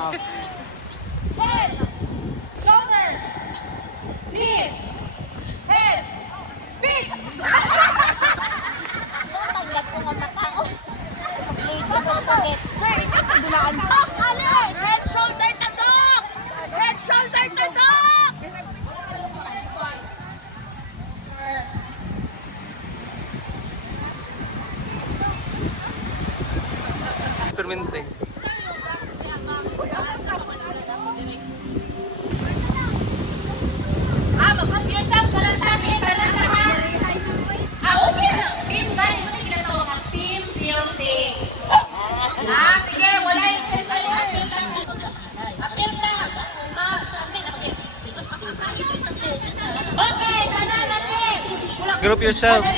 Head, shoulders, knees, head, feet. Tanggap ko nga matao. Sir, ikaw padulaan sa Head, shoulder, tadok! Head, shoulder, tadok! Permente. Mag-group yourself. Dalang tabi. Okay na. Team ba? Ito yung ginatawag ang team building. Sige. Wala yung appeal na. Okay. Tanan appeal. Group yourself.